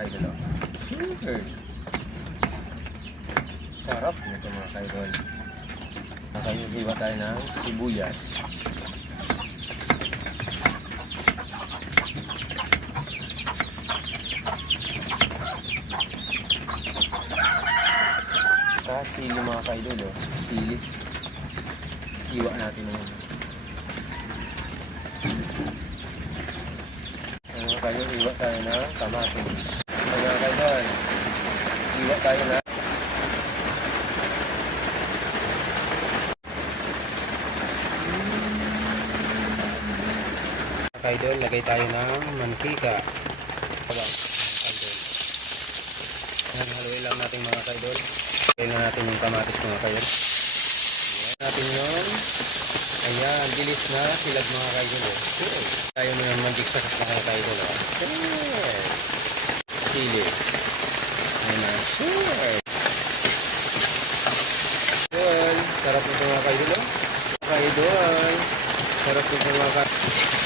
Kaidol, oh. Super. Sarap nito mga kaidol. Nakaiba tayo ng sibuyas. Sili mga kaidol, oh. Sili. Iwa natin na yun. Mga kaidol, iwa tayo na kamatis. Mga kaidol, iwa tayo na kaidol, lagay tayo ng mantika. Mga kaidol. Haluin lang natin mga kaidol. Lagay na natin yung kamatis mga kaidol. Lagay natin yung ayan, bilis na silag mga kaidol. Okay. Tayo na yung magic sauce mga kaidol. Okay. Sili. Ayan na. Sure. Kaidol. Sarap nito mga kaidol. Kaidol. Sarap nito mga kaidol.